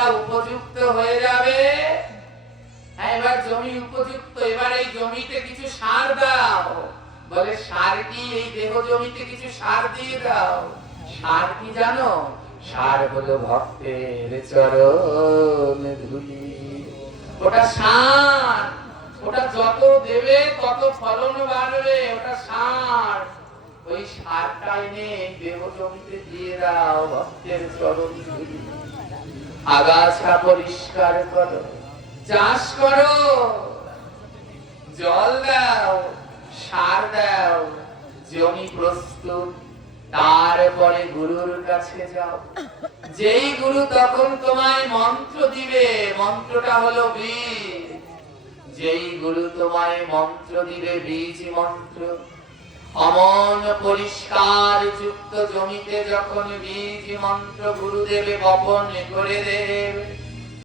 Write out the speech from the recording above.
জমিটা উপযুক্ত হয়ে যাবে। হ্যাঁ, এবার জমি উপযুক্ত, এবার এই জমিতে কিছু সার দাও। বলে সার কি? এই দেহ জমিতে কিছু সার দিয়ে দাও। সার কি জানো? সার হলো ভক্তের চরণ ধুলি। ওটা সার, ওটা যত দেবে তত ফলন বাড়বে, ওটা সার। ওই সারটা এনে দেহ জমিতে দিয়ে দাও, ভক্তের চরণ ধুলি। আগাছা পরিষ্কার করো, চাষ করো, জল দাও, সার দাও, জমি প্রস্তুত। তারপরে গুরুর কাছে যাও। যেই গুরু তখন তোমায় মন্ত্র দিবে, মন্ত্রটা হলো বীজ। যেই গুরু তোমায় মন্ত্র দিবে, বীজ মন্ত্র, অমন পরিষ্কার যুক্ত জমিতে যখন বীজ মন্ত্র গুরুদেবে বপন করে দেবে,